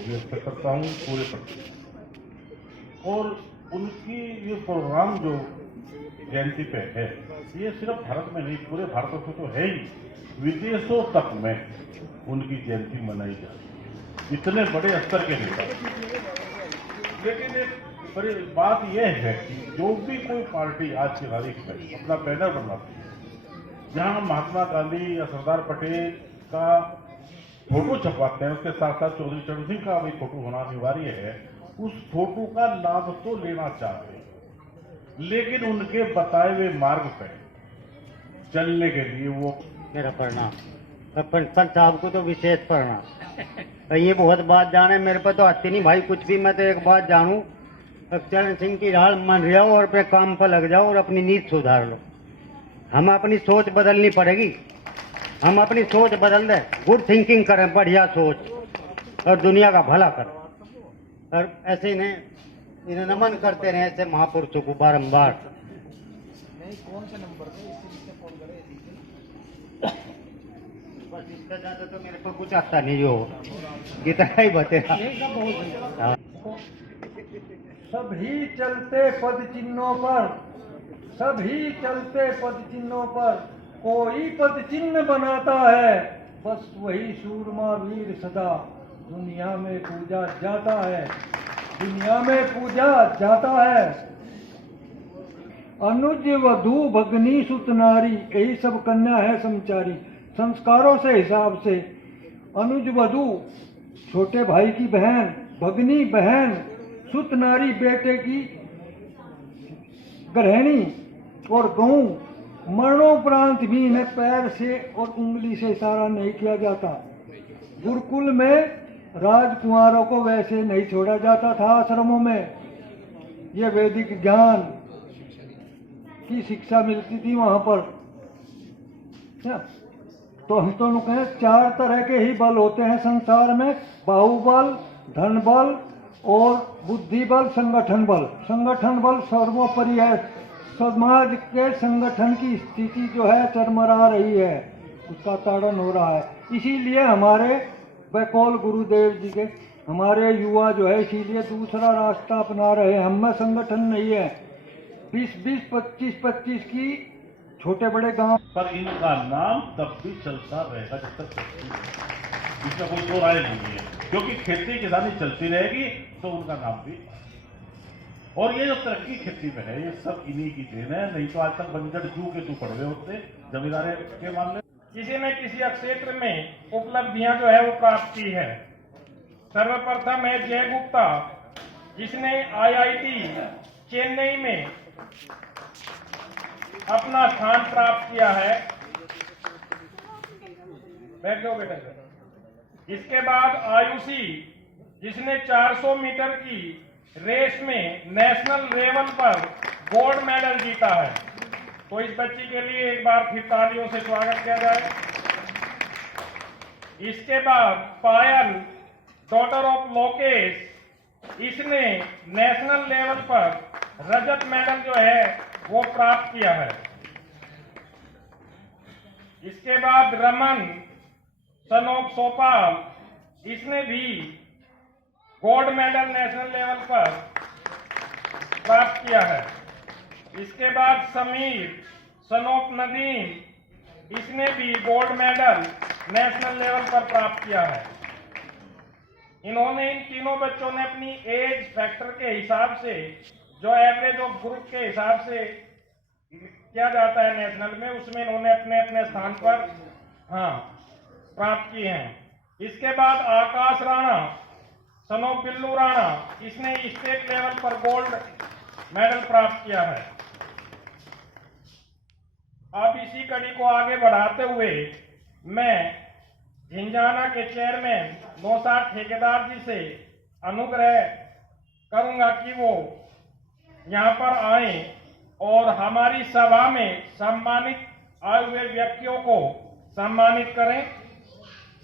व्यक्त करता हूँ पूरे प्रदेश और उनकी ये प्रोग्राम जो जयंती पे है, ये सिर्फ भारत में नहीं, पूरे भारत में तो है ही, विदेशों तक में उनकी जयंती मनाई जाती है, इतने बड़े स्तर के नेता। लेकिन एक बड़ी बात यह है कि जो भी कोई पार्टी आज की तारीख में अपना बैनर बनाती है, जहां महात्मा गांधी या सरदार पटेल का फोटो छपवाते हैं, उसके साथ साथ चौधरी चरण सिंह का भी फोटो होना अनिवार्य है, उस फोटो का लाभ तो लेना चाहते हैं, लेकिन उनके बताए हुए मार्ग पर चलने के लिए वो मेरा प्रणाम। पंच साहब को तो विशेष प्रणाम। ये बहुत बात जाने, मेरे पे तो आती नहीं भाई कुछ भी। मैं तो एक बात जानूं, चरण सिंह की राह मान जाओ और अपने काम पर लग जाओ और अपनी नीति सुधार लो। हम अपनी सोच बदलनी पड़ेगी, हम अपनी सोच बदल दें, गुड थिंकिंग करें, बढ़िया सोच और दुनिया का भला करें। और ऐसे इन्हें नमन करते रहे ऐसे महापुरुषों को बारंबार। कौन सा नंबर है इससे फोन करें? बस इसका ज्यादा तो मेरे को कुछ आता नहीं, जो कितना ही बतेगा। सभी चलते पद चिन्हों पर, सभी चलते पद चिन्हों पर, कोई पद चिन्ह बनाता है, बस वही सूरमा वीर सदा दुनिया में पूजा जाता है, दुनिया में पूजा जाता है। अनुज वधू भगनी सुत नारी, यही सब कन्या है समचारी। संस्कारों से हिसाब से अनुज वधू छोटे भाई की बहन, भगनी बहन, सुत नारी बेटे की गृहिणी, और गऊ मरणोपरांत भी इन्हें पैर से और उंगली से इशारा नहीं किया जाता। गुरुकुल में राजकुमारों को वैसे नहीं छोड़ा जाता था, आश्रमों में ये वैदिक ज्ञान की शिक्षा मिलती थी वहां पर। तो हम तो कहें 4 तरह के ही बल होते हैं संसार में, बाहुबल, धन बल और बुद्धि बल, संगठन बल। संगठन बल सर्वोपरि है। समाज के संगठन की स्थिति जो है चरमरा रही है, उसका ताड़न हो रहा है। इसीलिए हमारे बैकौल गुरुदेव जी के हमारे युवा जो है इसीलिए दूसरा रास्ता अपना रहे हैं। हम में संगठन नहीं है। 20-20, 25-25 की छोटे बड़े गांव पर इनका नाम तब भी चलता रहेगा जब तक इसका कोई दो राय नहीं है, क्योंकि खेती किसानी चलती रहेगी तो उनका नाम भी। और ये जो तरक्की खेती में है, ये सब इन्हीं की देन है, नहीं तो आज तक बंजर जू के तू पड़ गए होते जमींदारे के मामले। किसी न किसी क्षेत्र में उपलब्धियां जो है वो प्राप्त की है। सर्वप्रथम है जय गुप्ता, जिसने IIT चेन्नई में अपना स्थान प्राप्त किया है। बैठ जाओ बेटा। इसके बाद आयुषी, जिसने 400 मीटर की रेस में नेशनल लेवल पर गोल्ड मेडल जीता है। तो इस बच्ची के लिए एक बार फिर तालियों से स्वागत किया जाए। इसके बाद पायल, डॉटर ऑफ लोकेश, इसने नेशनल लेवल पर रजत मेडल जो है वो प्राप्त किया है। इसके बाद रमन, सन ऑफ सोपाल, इसने भी गोल्ड मेडल नेशनल लेवल पर प्राप्त किया है। इसके बाद समीर, सन ऑफ नदीम, इसने भी गोल्ड मेडल नेशनल लेवल पर प्राप्त किया है। इन्होंने इन तीनों बच्चों ने अपनी एज फैक्टर के हिसाब से, जो एवरेज ऑफ ग्रुप के हिसाब से किया जाता है नेशनल में, उसमें इन्होंने अपने अपने स्थान पर प्राप्त किए हैं। इसके बाद आकाश राणा, सन ऑफ बिल्लू राणा, इसने स्टेट लेवल पर गोल्ड मेडल प्राप्त किया है। अब इसी कड़ी को आगे बढ़ाते हुए मैं झिंझाना के चेयरमैन नौशाद ठेकेदार जी से अनुग्रह करूंगा कि वो यहाँ पर आए और हमारी सभा में सम्मानित आए हुए व्यक्तियों को सम्मानित करें।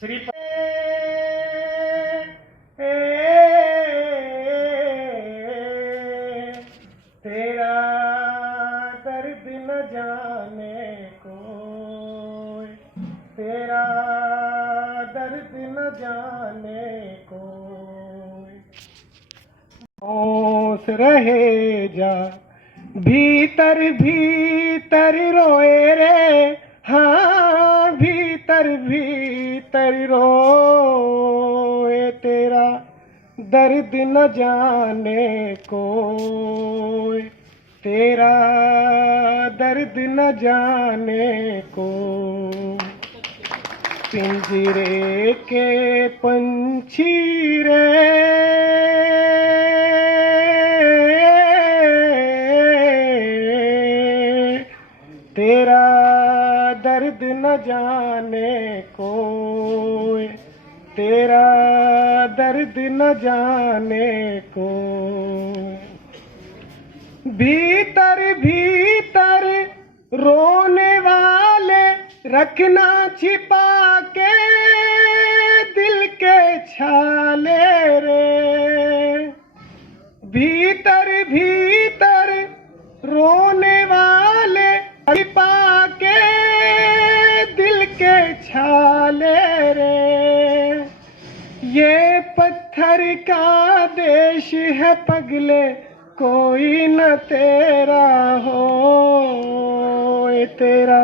श्री खामोश रहे जा। भीतर भीतर रोए रे, हाँ भीतर भीतर रोए, तेरा दर्द न जाने कोई, तेरा दर्द न जाने को। पिंजरे के पंछी रे, तेरा दर्द न जाने कोई, तेरा दर्द न जाने को। भीतर भीतर रोने वाले रखना छिपा के दिल के छाले रे। भीतर भीतर रोने वाले छिपा के दिल के छाले रे। ये पत्थर का देश है पगले, कोई न तेरा हो, तेरा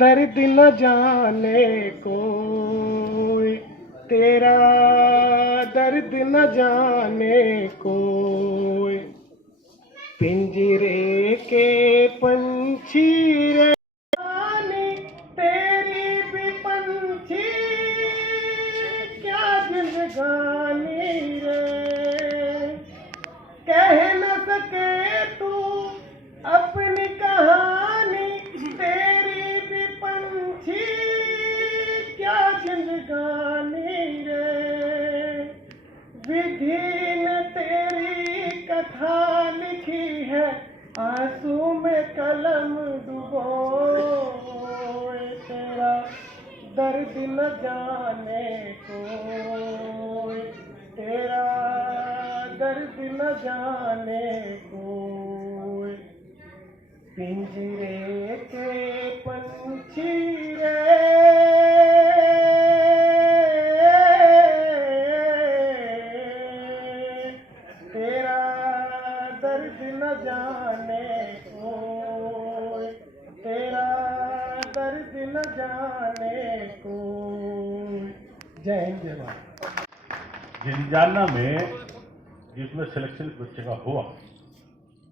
दर्द न जाने कोई, तेरा दर्द न जाने कोई। पिंजरे के पंछी रे, तेरी भी पंछी क्या जिंदगानी रे। कह न सके तू अपनी कहानी, तेरी भी पंछी क्या जिंदगानी रे। विधि ने तेरी कथा लिखी है, आंसू में कलम डुबोए, तेरा दर्द न जाने कोई, तेरा दर्द न जाने कोई। पिंजरे के पंछी रे, तेरा दर्द न जाने कोई, तेरा दर्द न जाने कोई। जय हिंद जय भारत। जिंजाना में जिसमें सिलेक्शन बच्चे का हुआ,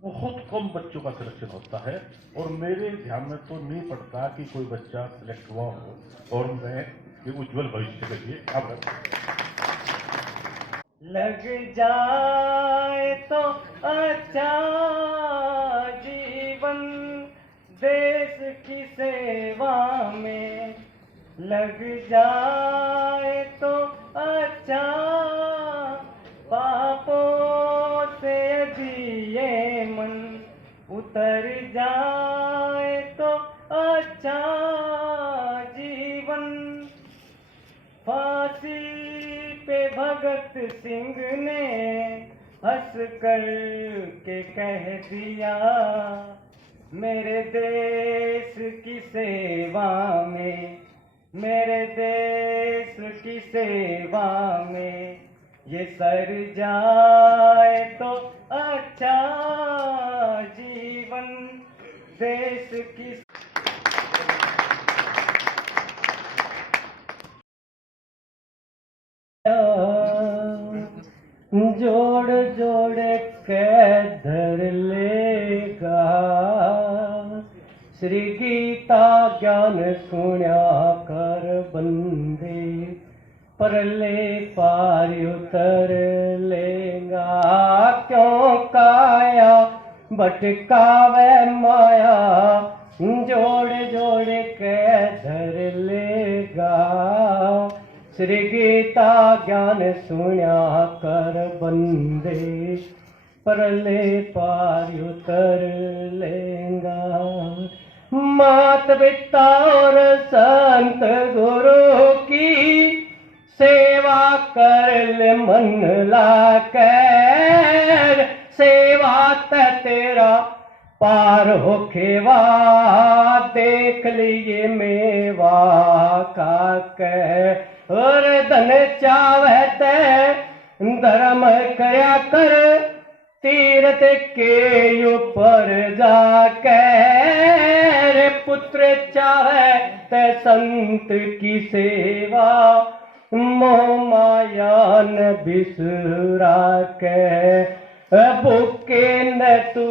बहुत कम बच्चों का सिलेक्शन होता है और मेरे ध्यान में तो नहीं पड़ता कि कोई बच्चा सिलेक्ट हुआ हो, और मैं ये उज्जवल भविष्य के लिए अब लग जाए तो अच्छा जीवन देश की सेवा में, लग जाए तो अच्छा पापों से दिए मन, उतर जाए तो अच्छा जीवन। फांसी पे भगत सिंह ने हंस कर के कह दिया, मेरे देश की सेवा में, मेरे देश की सेवा में ये सर जाए तो अच्छा जीवन देश की। जोड़ जोड़ के धर लेगा, श्री गीता ज्ञान सुन्या कर बंदे, परले पार उतर लेगा। क्यों काया भटकावे माया, जोड़ जोड़ के धर लेगा, श्री गीता ज्ञान सुन्या कर बंदे, परले पार उतर लेगा। मात पिता और संत गुरु की सेवा कर ले मन लाकर, सेवा ते तेरा पार हो खेवा, देख लिए मेवा का कह। और धन चावे ते धर्म करया कर, तीर्थ के ऊपर जाकर पुत्र चाहे ते संत की सेवा, मोह माया न बिसरा के भूखे न तू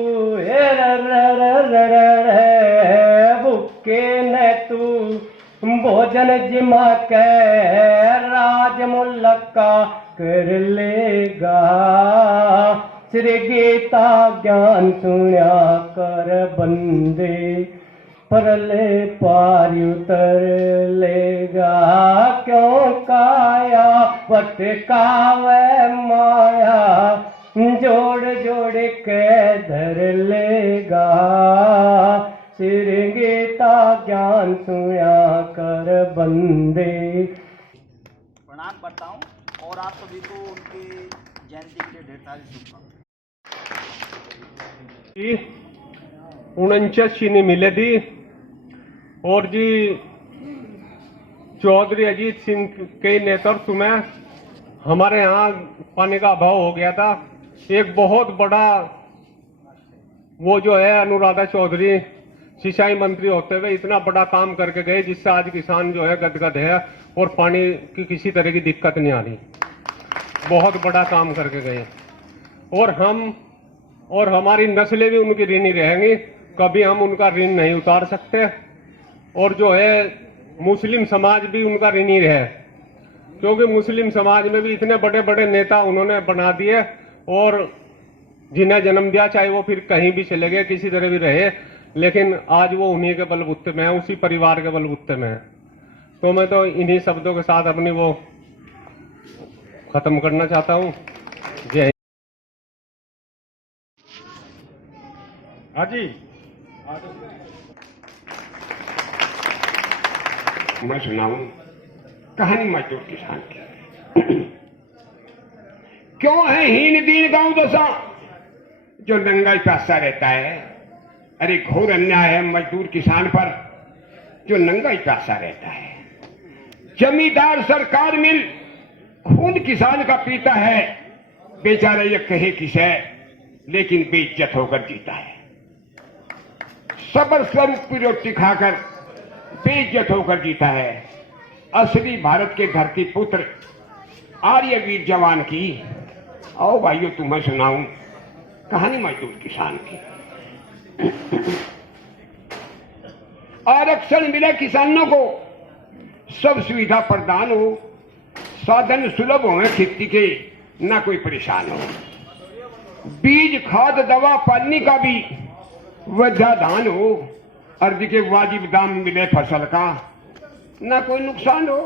भूखे न तू भोजन जिमा के राज मुल्का कर लेगा। श्री गीता ज्ञान सुना कर बंदे परले पार उतर लेगा। क्यों काया भटकावे माया, जोड़ जोड़ के धर लेगा। श्री गीता ज्ञान सुना कर बंदे। प्रणाम करता हूँ और आप सभी को उनके जयंती के लिए ढेर सारी शुभकामनाएं। 49 मिले थी और जी चौधरी अजीत सिंह के नेतृत्व में हमारे यहाँ पानी का अभाव हो गया था। एक बहुत बड़ा वो जो है अनुराधा चौधरी सिंचाई मंत्री होते हुए इतना बड़ा काम करके गए, जिससे आज किसान जो है गदगद है और पानी की किसी तरह की दिक्कत नहीं आ रही। बहुत बड़ा काम करके गए और हम और हमारी नस्लें भी उनकी ऋणी रहेंगी, कभी हम उनका ऋण नहीं उतार सकते। और जो है मुस्लिम समाज भी उनका ऋणी रहे, क्योंकि मुस्लिम समाज में भी इतने बड़े बड़े नेता उन्होंने बना दिए और जिन्हें जन्म दिया, चाहे वो फिर कहीं भी चले गए, किसी तरह भी रहे, लेकिन आज वो उन्हीं के बलबूते में है, उसी परिवार के बलबूते में है। तो मैं तो इन्हीं शब्दों के साथ अपनी वो खत्म करना चाहता हूँ। जय हिंद। हाँ जी, मैं सुनाऊं कहानी मजदूर किसान की। क्यों है हीन दीन गांव दशा, जो नंगा प्यासा रहता है। अरे घोर अन्याय है मजदूर किसान पर, जो नंगा प्यासा रहता है। जमींदार सरकार मिल खून किसान का पीता है, बेचारा ये कहे किसे, लेकिन बेइज्जत होकर जीता है। सबर स्वरूप की रोटी खाकर बेइज्जत होकर जीता है। असली भारत के धरती पुत्र आर्यवीर जवान की। आओ भाइयों, तुम्हें सुनाऊं कहानी मजदूर किसान की। आरक्षण मिले किसानों को, सब सुविधा प्रदान हो, साधन सुलभ हो खेती के, ना कोई परेशान हो। बीज खाद दवा पानी का भी वधाधान हो, अर्ज के वाजिब दाम मिले फसल का, ना कोई नुकसान हो।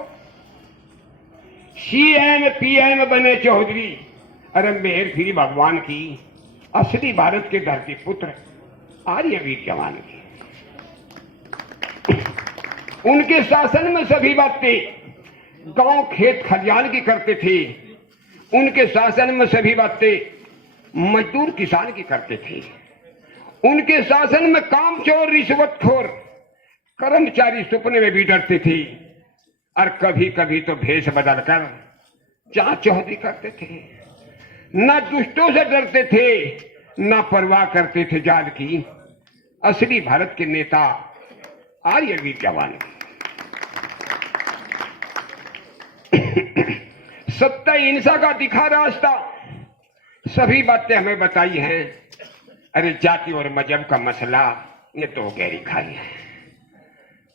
सीएम पीएम बने चौधरी, अरे मेहर फिरी भगवान की। असली भारत के धरती पुत्र आर्यवीर जवान की। उनके शासन में सभी बातें गांव खेत खलियान की करते थे। उनके शासन में सभी बातें मजदूर किसान की करते थे। उनके शासन में कामचोर रिश्वतखोर कर्मचारी सुपने में भी डरते थे, और कभी कभी तो भेष बदलकर चाह चौधरी करते थे। न दुष्टों से डरते थे, न परवाह करते थे जान की। असली भारत के नेता आर्यवीर जवान। सत्ता हिंसा का दिखा रास्ता, सभी बातें हमें बताई हैं। अरे जाति और मजहब का मसला ये तो गहरी खाई है।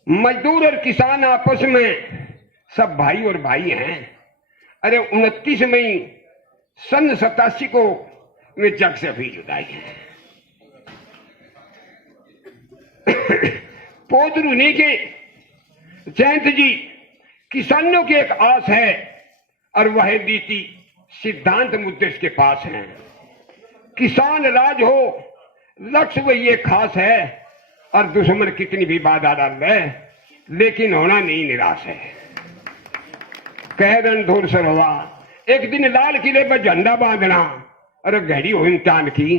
मजदूर और किसान आपस में सब भाई और भाई हैं। अरे 29 मई सन 87 को वे जग से भी जुदाई है। पोदरुनी के जयंत जी किसानों की एक आस है, और वह नीति सिद्धांत मुद्दे के पास है। किसान राज हो, लक्ष्य वो ये खास है, और दुश्मन कितनी भी बाधा डाल ले, लेकिन होना नहीं निराश है। कह रणधोर सरोवा एक दिन लाल किले पर झंडा बांधना, और गहरी हो इंसान की।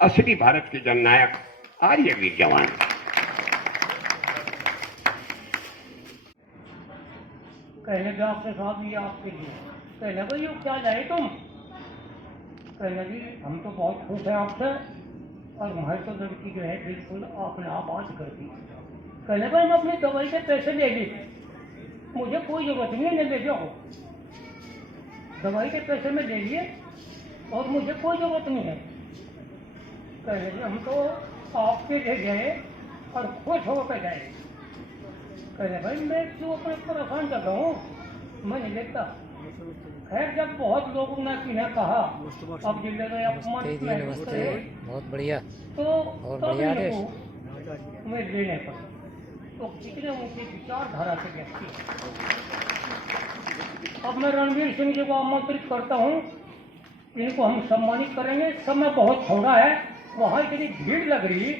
असली भारत के जननायक आर्यवीर जवान। कहने का आपने साहब ये आपके लिए कहने को ये क्या जाए तुम कहने जी हम तो बहुत खुश हैं आपसे, और हमारी तो लड़की जो है बिल्कुल अपने आप आज कर दी। कहने भाई मैं अपनी दवाई के पैसे ले ली, मुझे कोई जरूरत नहीं है, ले जाओ दवाई के पैसे में ले लिए और मुझे कोई जरूरत नहीं है। कहने जी हम तो आपके ले गए और खुश होकर गए। कहने भाई मैं क्यों अपने परेशान कर रहा हूँ, मैं नहीं देखता। खैर जब बहुत लोगों ने किन्हें कहा अब जिले में अपमानित बहुत बढ़िया तो और तब बढ़िया मेरे को मैं लेने पर तो कितने उनकी विचारधारा से व्यक्ति। अब मैं रणवीर सिंह जी को आमंत्रित करता हूँ, इनको हम सम्मानित करेंगे। समय बहुत थोड़ा है, वहाँ इतनी भीड़ लग रही,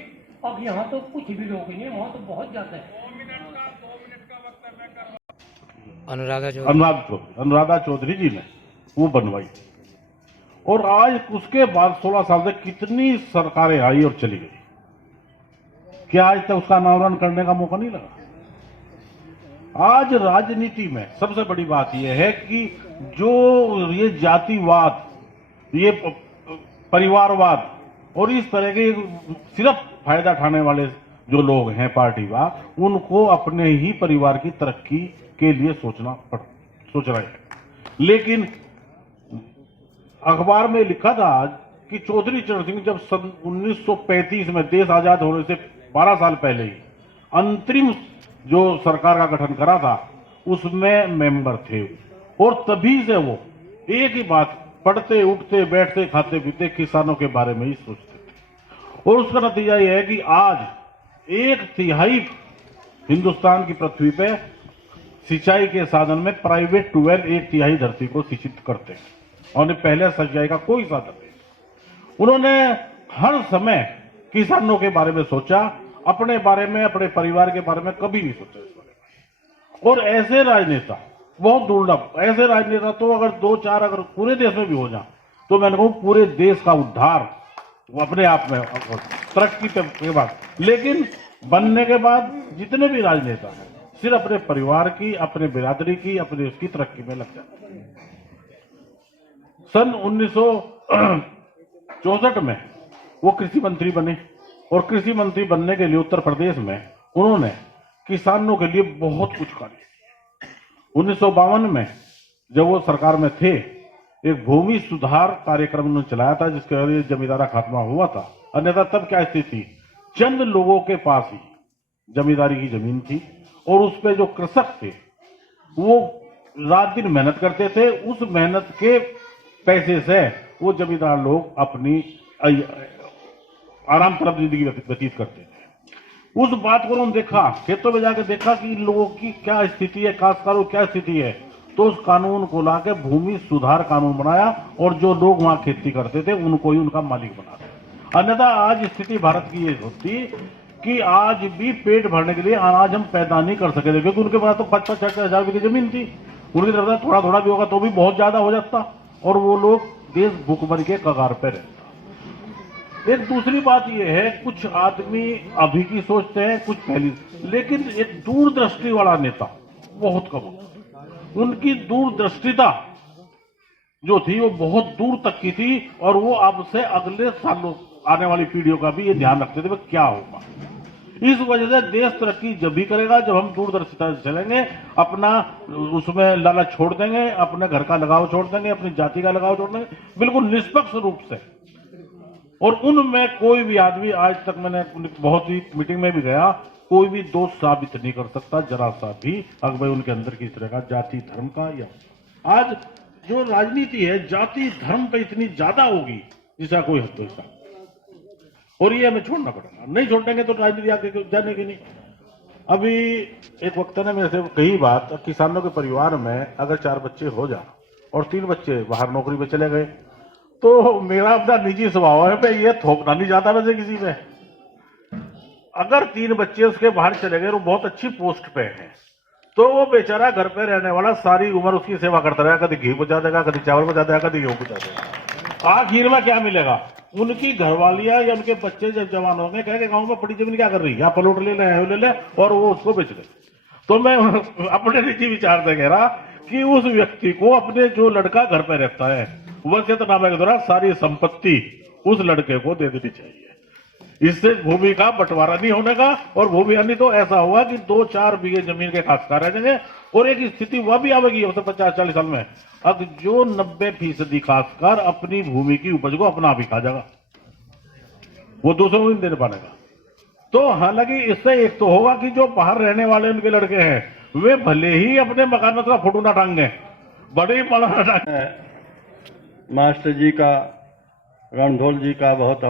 अब यहाँ तो कुछ भी लोग नहीं, वहाँ तो बहुत ज्यादा है। अनुराधा चौधरी जी ने वो बनवाई थी, और आज उसके बाद 16 साल से कितनी सरकारें आई और चली गई, क्या आज तक उसका अनावरण करने का मौका नहीं लगा। आज राजनीति में सबसे बड़ी बात यह है कि जो ये जातिवाद, ये परिवारवाद और इस तरह के सिर्फ फायदा उठाने वाले जो लोग हैं पार्टीवाद, उनको अपने ही परिवार की तरक्की के लिए सोच रहे हैं। लेकिन अखबार में लिखा था आज कि चौधरी चरण सिंह जब सन 1935 में देश आजाद होने से 12 साल पहले ही अंतरिम जो सरकार का गठन करा था उसमें मेंबर थे, और तभी से वो एक ही बात पढ़ते उठते बैठते खाते पीते किसानों के बारे में ही सोचते थे। और उसका नतीजा यह है कि आज 1/3 हिंदुस्तान की पृथ्वी पे सिंचाई के साधन में प्राइवेट ट्यूबवेल 1/3 धरती को सिंचित करते हैं, और पहले सिंचाई का कोई साधन नहीं। उन्होंने हर समय किसानों के बारे में सोचा, अपने बारे में, अपने परिवार के बारे में कभी नहीं सोचा इस बारे में। और ऐसे राजनेता बहुत दुर्लभ, ऐसे राजनेता तो अगर 2-4 अगर पूरे देश में भी हो जाए तो मैंने कहूं पूरे देश का उद्धार वो अपने आप में तरक्की के बाद। लेकिन बनने के बाद जितने भी राजनेता हैं सिर्फ अपने परिवार की, अपने बिरादरी की, अपने उसकी तरक्की में लग जाते हैं। सन 1964 में वो कृषि मंत्री बने, और कृषि मंत्री बनने के लिए उत्तर प्रदेश में उन्होंने किसानों के लिए बहुत कुछ कार्य किया। 1952 में जब वो सरकार में थे, एक भूमि सुधार कार्यक्रम उन्होंने चलाया था जिसके जरिए जमींदारा खात्मा हुआ था। अन्यथा तब क्या स्थिति, चंद लोगों के पास ही जमींदारी की जमीन थी, और उस पे जो कृषक थे वो रात दिन मेहनत करते थे, उस मेहनत के पैसे से वो जमींदार लोग अपनी आराम तरफ जिंदगी व्यतीत करते थे। उस बात को उन्होंने देखा, खेतों में जाकर देखा कि इन लोगों की क्या स्थिति है, काश्तकारों की क्या स्थिति है, तो उस कानून को लाके भूमि सुधार कानून बनाया, और जो लोग वहां खेती करते थे उनको ही उनका मालिक बना दिया। अन्यथा आज स्थिति भारत की ये होती कि आज भी पेट भरने के लिए अनाज हम पैदा नहीं कर सके थे, क्योंकि उनके पास तो 5-6 हजार रुपये की जमीन थी। उनकी तरफ थोड़ा थोड़ा भी होगा तो भी बहुत ज्यादा हो जाता, और वो लोग देश भूखमरी के कगार पर रहता। एक दूसरी बात यह है, कुछ आदमी अभी की सोचते हैं, कुछ पहली, लेकिन एक दूरदृष्टि वाला नेता बहुत कम होता। उनकी दूरदृष्टिता जो थी वो बहुत दूर तक की थी, और वो अब से अगले सालों आने वाली पीढ़ियों का भी ये ध्यान रखते थे कि क्या होगा। इस वजह से देश तरक्की जब भी करेगा जब हम दूरदर्शिता से चलेंगे, अपना उसमें लालच छोड़ देंगे, अपने घर का लगाव छोड़ देंगे, अपनी जाति का लगाव छोड़ देंगे, बिल्कुल निष्पक्ष रूप से। और उनमें कोई भी आदमी, आज तक मैंने बहुत ही मीटिंग में भी गया, कोई भी दोष साबित नहीं कर सकता जरा सा भी, अगर उनके अंदर किस तरह का जाति धर्म का। या आज जो राजनीति है जाति धर्म पे इतनी ज्यादा होगी जिसका कोई हद तो, और ये हमें छोड़ना पड़ेगा। नहीं छोड़ेंगे तो राजनीति आगे जाने की नहीं। अभी एक वक्ता ने मेरे से कही बात, किसानों के परिवार में अगर 4 बच्चे हो जाए और 3 बच्चे बाहर नौकरी पे चले गए, तो मेरा अपना निजी स्वभाव है भाई ये थोपना नहीं चाहता वैसे किसी पे। अगर 3 बच्चे उसके बाहर चले गए, वो बहुत अच्छी पोस्ट पे हैं, तो वो बेचारा घर पे रहने वाला सारी उम्र उसकी सेवा करता रहेगा, कभी घी पहुंचा देगा, कभी चावल पहुंचा देगा, कभी गेहूं पहुंचा देगा। आखिर में क्या मिलेगा, उनकी घरवालियां या उनके बच्चे जब जवान होंगे कहेंगे गांव में पड़ी जमीन क्या कर रही है, यहाँ प्लॉट ले ले, और वो उसको बेच दे। तो मैं अपने निजी विचार से कह रहा कि उस व्यक्ति को अपने जो लड़का घर पे रहता है वसीयतनामे के द्वारा सारी संपत्ति उस लड़के को दे देनी चाहिए। इससे भूमि का बंटवारा नहीं होने का, और भूमि अन्य तो ऐसा हुआ कि 2-4 बीघे जमीन के काश्तकार रह जाएंगे। और एक स्थिति वह भी आवेगी 50-40 साल में, अब जो 90% काश्तकार अपनी भूमि की उपज को अपना भी खा जाएगा, वो दूसरों को नहीं दे पाएगा। तो हालांकि इससे एक तो होगा कि जो बाहर रहने वाले उनके लड़के हैं वे भले ही अपने मकान में फोटो ना टांगे, बड़े बड़ा मास्टर जी का, रणधौल जी का बहुत